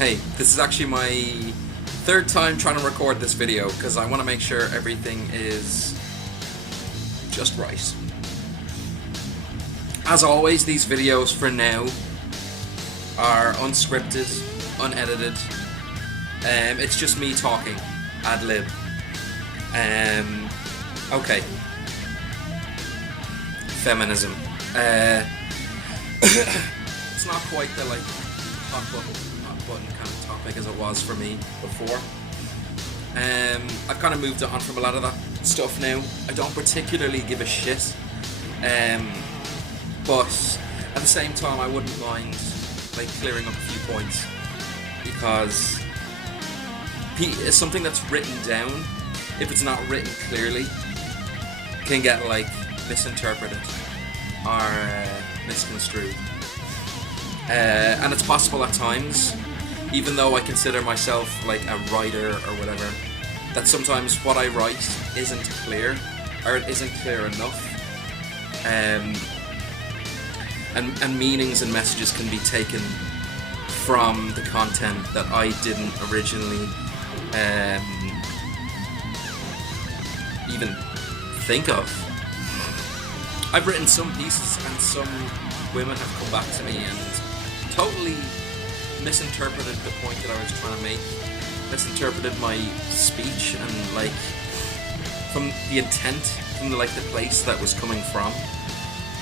Hey, this is actually my third time trying to record this video because I want to make sure everything is just right. As always, these videos for now are unscripted, unedited. It's just me talking, ad lib. Okay. Feminism. It's not quite the hot button kind of topic as it was for me before. I've kind of moved on from a lot of that stuff now. I don't particularly give a shit. But at the same time, I wouldn't mind clearing up a few points, because it's something that's written down, if it's not written clearly, can get misinterpreted or misconstrued. And it's possible at times, even though I consider myself a writer or whatever, that sometimes what I write isn't clear, or it isn't clear enough. And meanings and messages can be taken from the content that I didn't originally even think of. I've written some pieces and some women have come back to me and totally misinterpreted the point that I was trying to make, misinterpreted my speech and from the intent, from the place that was coming from,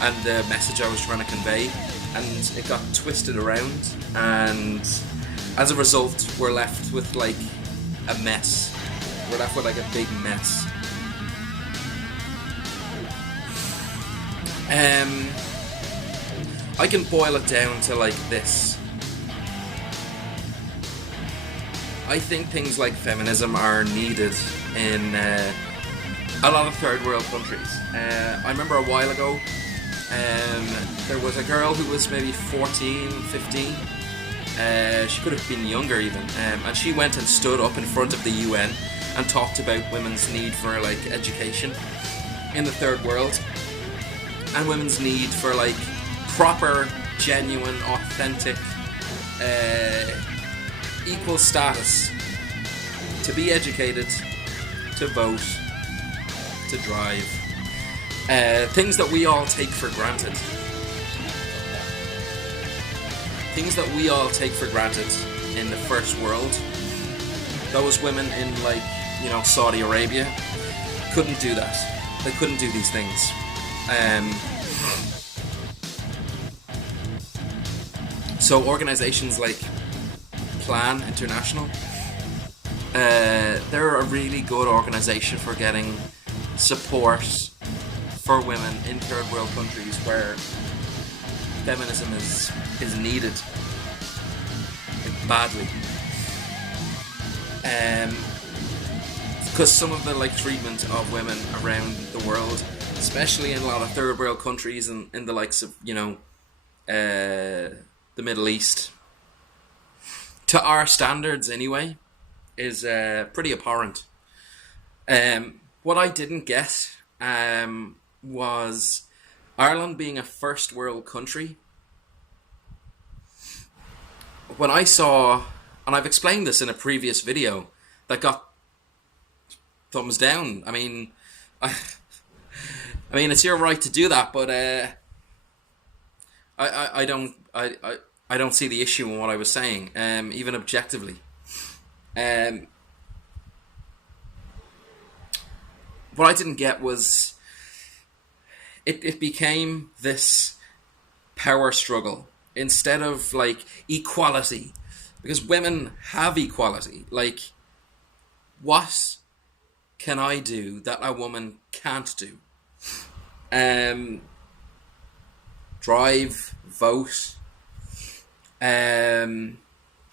and the message I was trying to convey, and it got twisted around, and as a result we're left with a mess. We're left with a big mess. I can boil it down to this. I think things like feminism are needed in a lot of third world countries. I remember a while ago, there was a girl who was maybe 14, 15. She could have been younger even. And she went and stood up in front of the UN and talked about women's need for education in the third world, and women's need for proper, genuine, authentic, equal status to be educated, to vote, to drive. Things that we all take for granted. Things that we all take for granted in the first world. Those women in Saudi Arabia couldn't do that. They couldn't do these things. So organizations like Plan International, they're a really good organization for getting support for women in third world countries where feminism is needed badly. Because some of the treatment of women around the world, especially in a lot of third world countries and in the likes of the Middle East, to our standards anyway, is pretty abhorrent. What I didn't get was Ireland being a first world country. When I saw, and I've explained this in a previous video that got thumbs down. I mean, it's your right to do that, but I don't see the issue in what I was saying, even objectively. What I didn't get was it became this power struggle instead of equality, because women have equality. What can I do that a woman can't do? Drive, vote,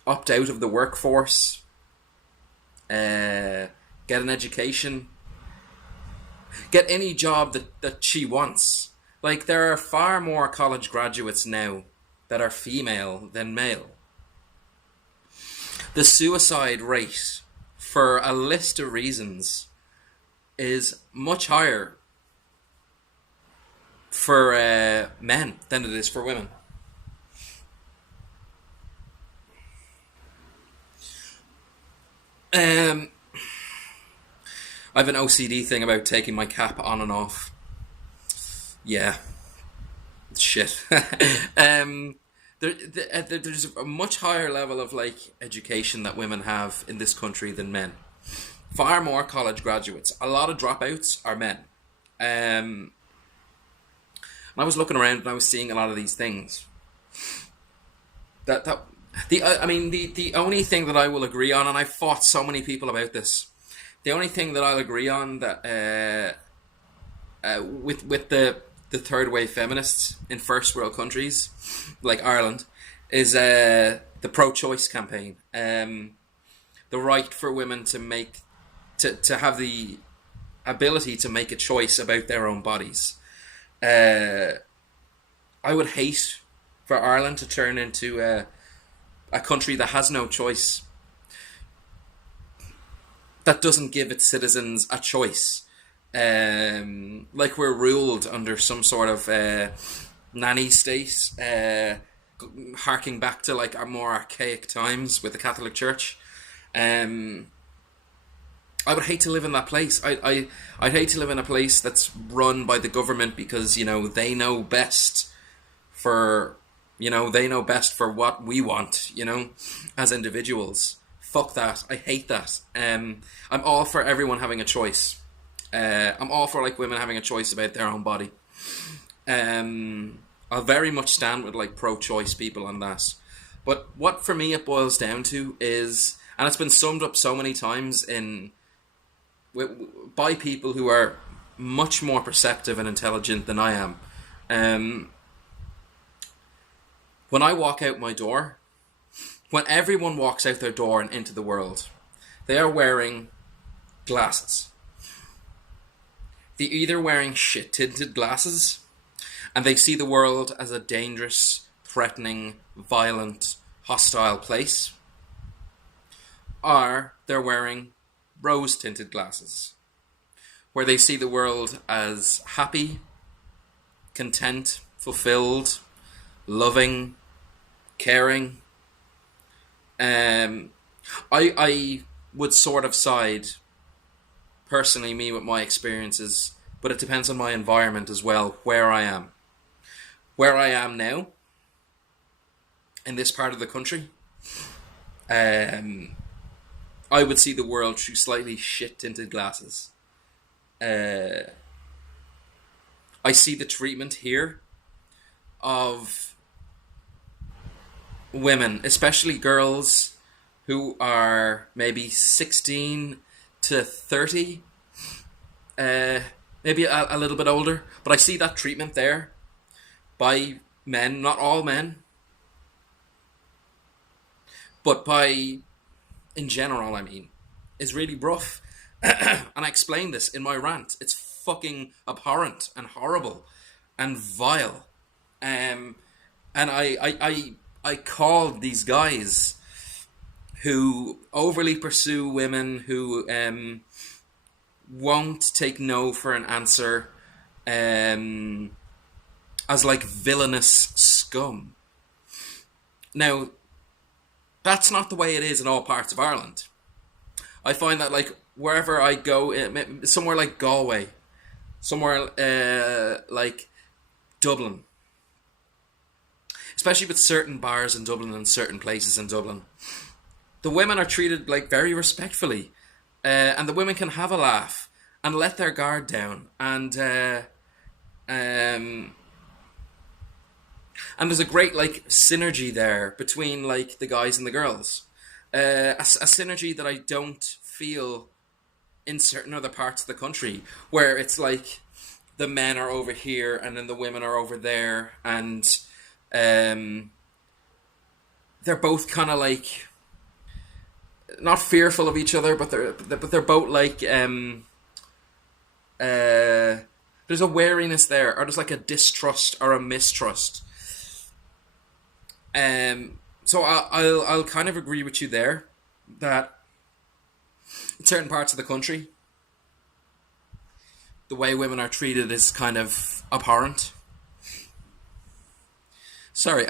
opt out of the workforce, get an education, get any job that she wants. There are far more college graduates now that are female than male. The suicide rate, for a list of reasons, is much higher for men than it is for women. Um, I have an OCD thing about taking my cap on and off. Yeah, shit. um, there's a much higher level of like education that women have in this country than men. Far more college graduates. A lot of dropouts are men. Um, and I was looking around and I was seeing a lot of these things. That I mean the only thing that I will agree on, and I fought so many people about this. The only thing that I'll agree on that with the third wave feminists in first world countries like Ireland is the pro-choice campaign. The right for women to make to have the ability to make a choice about their own bodies. I would hate for Ireland to turn into a country that has no choice, that doesn't give its citizens a choice. Like we're ruled under some sort of nanny state, harking back to like our more archaic times with the Catholic Church. I would hate to live in that place. I'd hate to live in a place that's run by the government because, you know, they know best for, they know best for what we want, as individuals. Fuck that. I hate that. I'm all for everyone having a choice. I'm all for like women having a choice about their own body. I'll very much stand with like pro-choice people on that. But what for me it boils down to is, and it's been summed up so many times by people who are much more perceptive and intelligent than I am. When I walk out my door, when everyone walks out their door and into the world, they are wearing glasses. They're either wearing shit-tinted glasses, and they see the world as a dangerous, threatening, violent, hostile place, or they're wearing rose-tinted glasses, where they see the world as happy, content, fulfilled, loving, caring. I would sort of side, personally, me with my experiences, but it depends on my environment as well, where I am. Where I am now, in this part of the country, I would see the world through slightly shit-tinted glasses. I see the treatment here of women, especially girls who are maybe 16 to 30, maybe a little bit older, but I see that treatment there by men, not all men, but by, in general, I mean, is really rough. And I explained this in my rant. It's fucking abhorrent and horrible and vile. And I called these guys who overly pursue women, who won't take no for an answer, as like villainous scum. Now, that's not the way it is in all parts of Ireland. I find that like wherever I go, somewhere like Galway, somewhere like Dublin, especially with certain bars in Dublin and certain places in Dublin, the women are treated like very respectfully, and the women can have a laugh and let their guard down, and there's a great like synergy there between like the guys and the girls, a synergy that I don't feel in certain other parts of the country, where it's like the men are over here and then the women are over there, and they're both kind of like not fearful of each other, but they're both like there's a wariness there, or there's like a distrust or a mistrust. So I'll kind of agree with you there that in certain parts of the country, the way women are treated is kind of abhorrent. Sorry,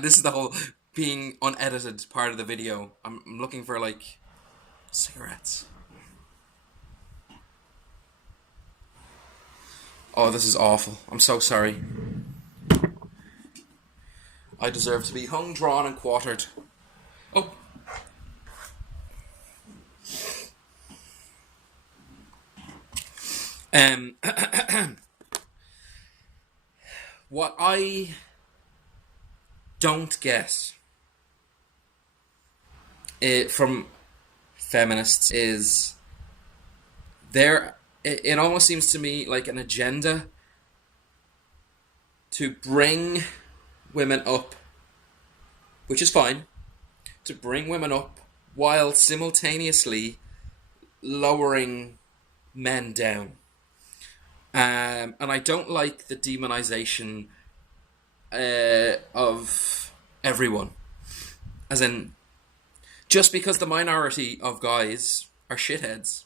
this is the whole being unedited part of the video. I'm looking for like Cigarettes. Oh, this is awful. I'm so sorry. I deserve to be hung, drawn, and quartered. Oh. What I don't get from feminists is it almost seems to me like an agenda to bring women up, which is fine, to bring women up while simultaneously lowering men down. And I don't like the demonization of everyone. As in, just because the minority of guys are shitheads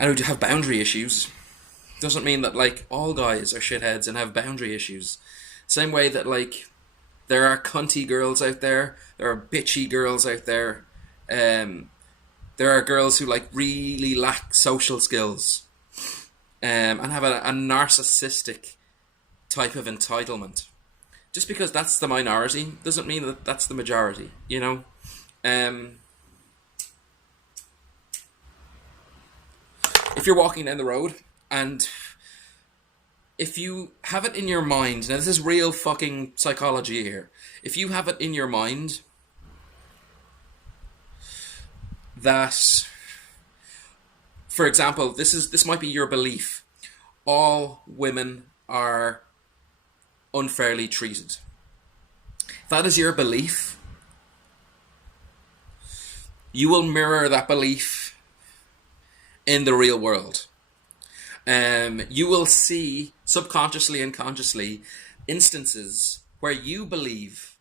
and who have boundary issues doesn't mean that, like, all guys are shitheads and have boundary issues. Same way that, like, there are cunty girls out there, there are bitchy girls out there, there are girls who, like, really lack social skills and have a narcissistic type of entitlement. Just because that's the minority doesn't mean that that's the majority, you know? If you're walking down the road and if you have it in your mind, now this is real fucking psychology here, if you have it in your mind that, for example, this might be your belief, all women are unfairly treated. If that is your belief, you will mirror that belief in the real world. You will see, subconsciously and consciously, instances where you believe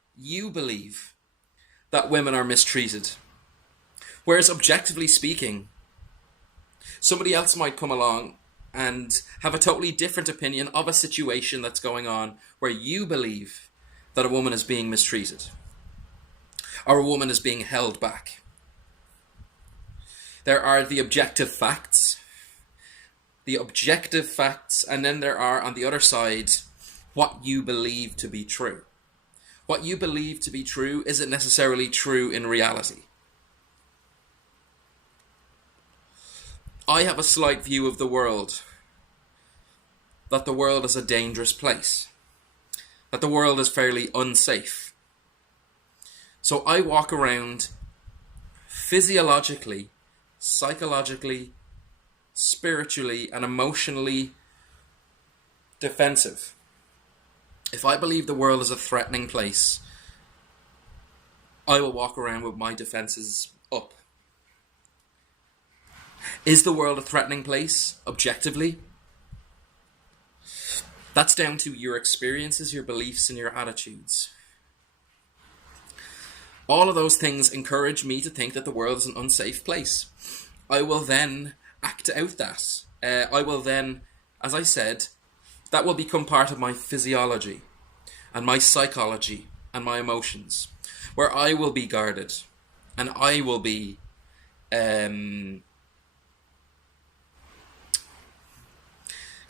that women are mistreated. Whereas objectively speaking, somebody else might come along and have a totally different opinion of a situation that's going on where you believe that a woman is being mistreated or a woman is being held back. There are the objective facts, and then there are, on the other side, what you believe to be true. What you believe to be true isn't necessarily true in reality. I have a slight view of the world, that the world is a dangerous place, that the world is fairly unsafe. So I walk around physiologically, psychologically, spiritually, and emotionally defensive. If I believe the world is a threatening place, I will walk around with my defenses up. Is the world a threatening place, objectively? That's down to your experiences, your beliefs, and your attitudes. All of those things encourage me to think that the world is an unsafe place. I will then act out that. I will then, as I said, that will become part of my physiology and my psychology and my emotions, where I will be guarded and I will be kind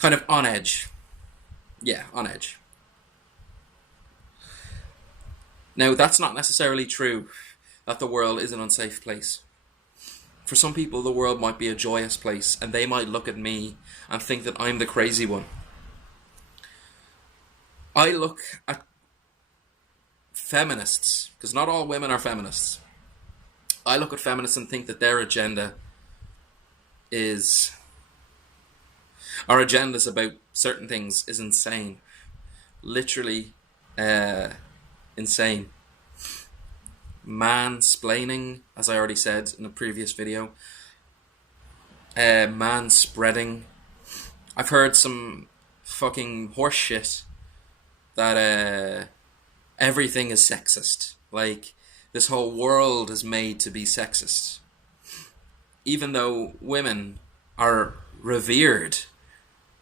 of on edge. Yeah, on edge. Now, that's not necessarily true that the world is an unsafe place. For some people, the world might be a joyous place, and they might look at me and think that I'm the crazy one. I look at feminists, because not all women are feminists. I look at feminists and think that their agenda is... our agendas about certain things is insane. Literally insane. Mansplaining, as I already said in a previous video. Manspreading. I've heard some fucking horse shit that everything is sexist. Like, this whole world is made to be sexist. Even though women are revered,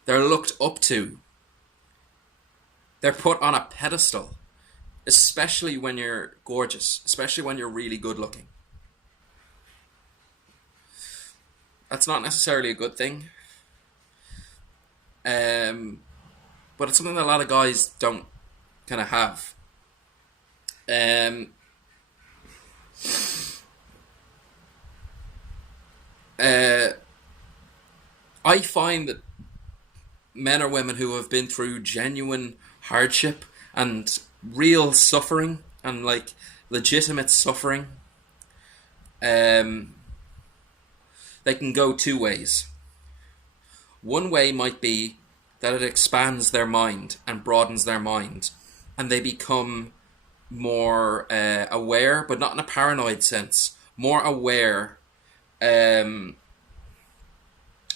they're looked up to, they're put on a pedestal, especially when you're gorgeous, especially when you're really good looking. That's not necessarily a good thing. Um, but it's something that a lot of guys don't kind of have. Um, uh, I find that men or women who have been through genuine hardship and real suffering and like legitimate suffering, um, they can go two ways. One way might be that it expands their mind and broadens their mind, and they become more aware, but not in a paranoid sense, more aware um,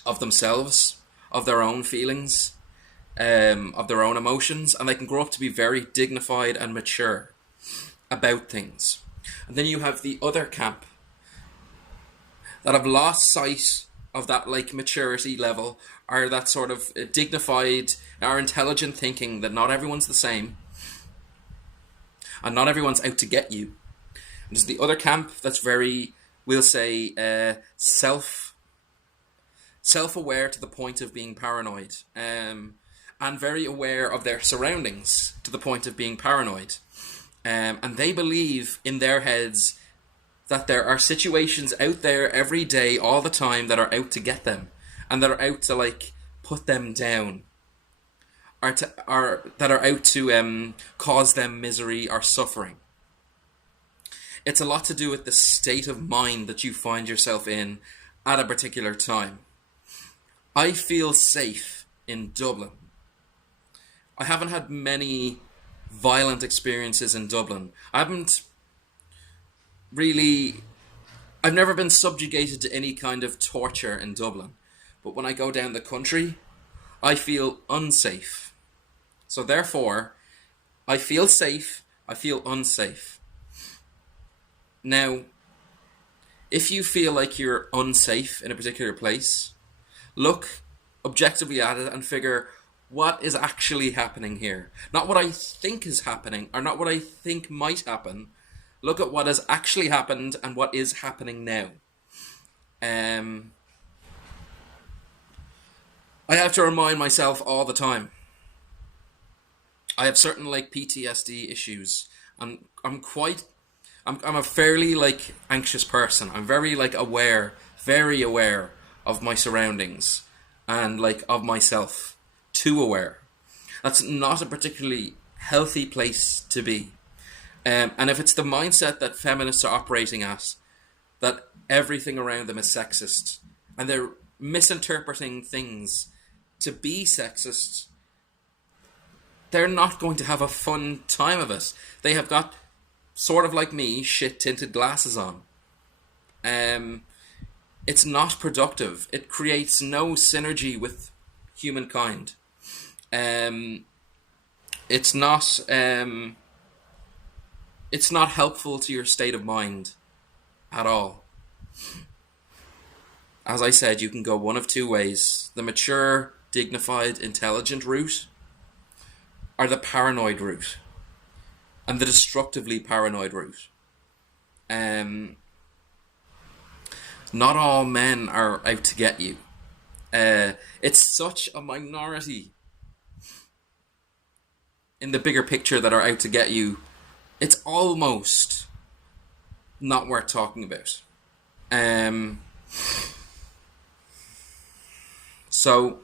of themselves, of their own feelings, of their own emotions, and they can grow up to be very dignified and mature about things. And then you have the other camp that have lost sight of that like maturity level, or that sort of dignified or intelligent thinking that not everyone's the same and not everyone's out to get you. And there's the other camp that's very, we'll say, self-aware to the point of being paranoid, and very aware of their surroundings to the point of being paranoid. And they believe in their heads that there are situations out there every day, all the time, that are out to get them, and that are out to like put them down, or that are out to cause them misery or suffering. It's a lot to do with the state of mind that you find yourself in at a particular time. I feel safe in Dublin. I haven't had many violent experiences in Dublin. I've never been subjugated to any kind of torture in Dublin. But when I go down the country, I feel unsafe. So therefore, I feel safe, I feel unsafe. Now, if you feel like you're unsafe in a particular place, look objectively at it and figure, what is actually happening here? Not what I think is happening, or not what I think might happen. Look at what has actually happened and what is happening now. I have to remind myself all the time. I have certain like PTSD issues. I'm a fairly like anxious person. I'm very like very aware of my surroundings and like of myself. Too aware. That's not a particularly healthy place to be. And if it's the mindset that feminists are operating at, that everything around them is sexist, and they're misinterpreting things to be sexist, they're not going to have a fun time of it. They have got, sort of like me, shit-tinted glasses on. It's not productive. It creates no synergy with humankind. It's not helpful to your state of mind at all. As I said, you can go one of two ways: the mature, dignified, intelligent route, or the paranoid route, and the destructively paranoid route. Not all men are out to get you. It's such a minority in the bigger picture that are out to get you. It's almost not worth talking about. So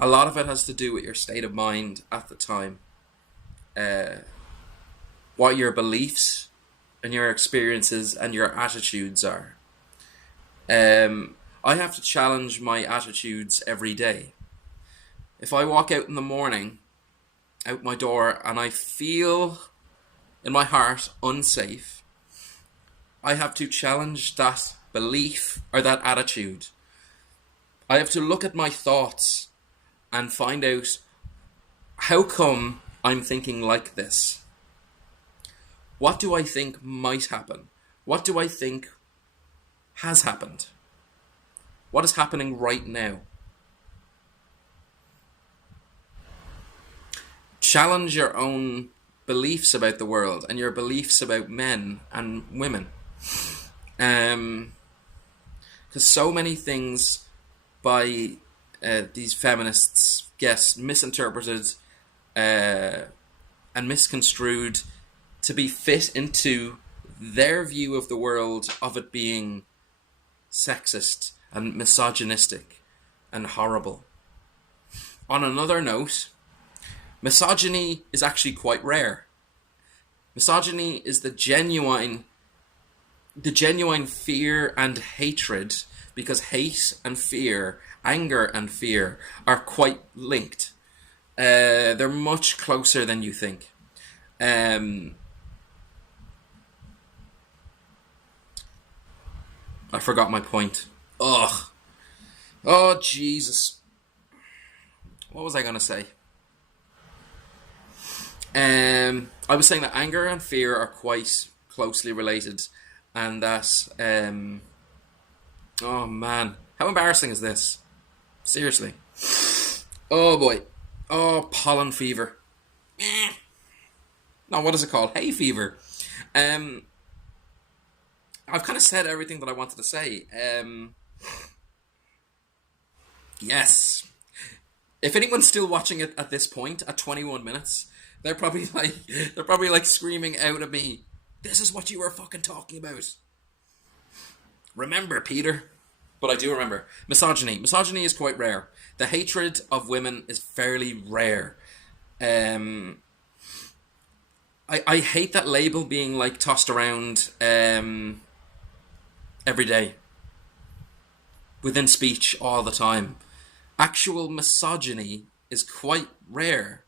a lot of it has to do with your state of mind at the time, what your beliefs and your experiences and your attitudes are. I have to challenge my attitudes every day. If I walk out in the morning, out my door, and I feel in my heart unsafe, I have to challenge that belief or that attitude. I have to look at my thoughts and find out, how come I'm thinking like this? What do I think might happen? What do I think has happened? What is happening right now? Challenge your own beliefs about the world and your beliefs about men and women. Because so many things by these feminists get misinterpreted and misconstrued to be fit into their view of the world, of it being sexist and misogynistic and horrible. On another note, misogyny is actually quite rare. Misogyny is the genuine fear and hatred, because hate and fear, anger and fear, are quite linked. They're much closer than you think. I forgot my point. Ugh. Oh, Jesus. What was I going to say? I was saying that anger and fear are quite closely related, and that, oh man, how embarrassing is this? Seriously. Oh boy. Oh, pollen fever. No, what is it called? Hay fever. I've kind of said everything that I wanted to say. Yes. If anyone's still watching it at this point, at 21 minutes, they're probably like screaming out at me, "This is what you were fucking talking about." Remember, Peter. But I do remember. Misogyny. Misogyny is quite rare. The hatred of women is fairly rare. I hate that label being like tossed around every day. Within speech all the time. Actual misogyny is quite rare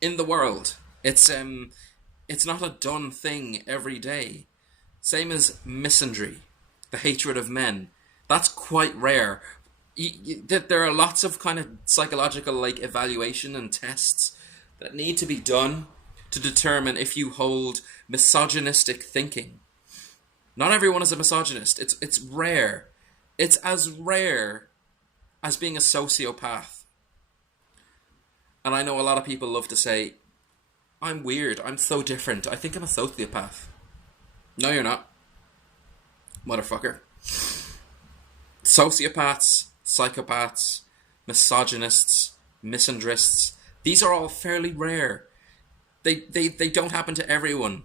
in the world. It's not a done thing every day. Same as misandry, the hatred of men. That's quite rare. There are lots of kind of psychological like evaluation and tests that need to be done to determine if you hold misogynistic thinking. Not everyone is a misogynist. It's rare. It's as rare as being a sociopath. And I know a lot of people love to say, "I'm weird, I'm so different, I think I'm a sociopath." No, you're not. Motherfucker. Sociopaths, psychopaths, misogynists, misandrists, these are all fairly rare. They don't happen to everyone.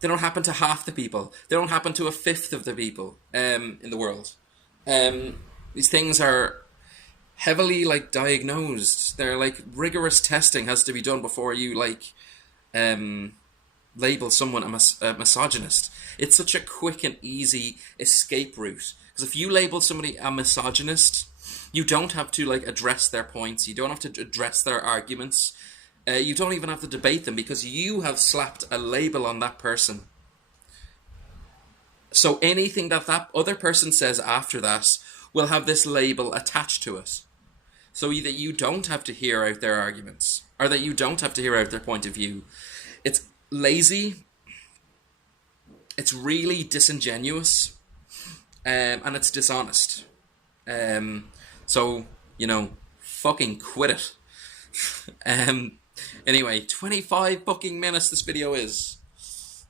They don't happen to half the people. They don't happen to a fifth of the people in the world. These things are heavily like diagnosed. They're like rigorous testing has to be done before you like label someone a misogynist. It's such a quick and easy escape route, because if you label somebody a misogynist, you don't have to like address their points. You don't have to address their arguments. You don't even have to debate them, because you have slapped a label on that person. So anything that other person says after that will have this label attached to it. So that you don't have to hear out their arguments, or that you don't have to hear out their point of view. It's lazy. It's really disingenuous. And it's dishonest. So, fucking quit it. Anyway, 25 fucking minutes this video is.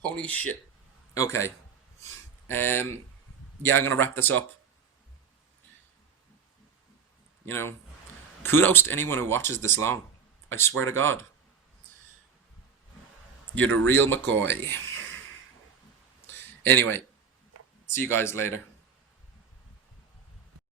Holy shit. Okay. Yeah, I'm gonna wrap this up. Kudos to anyone who watches this long. I swear to God. You're the real McCoy. Anyway, see you guys later.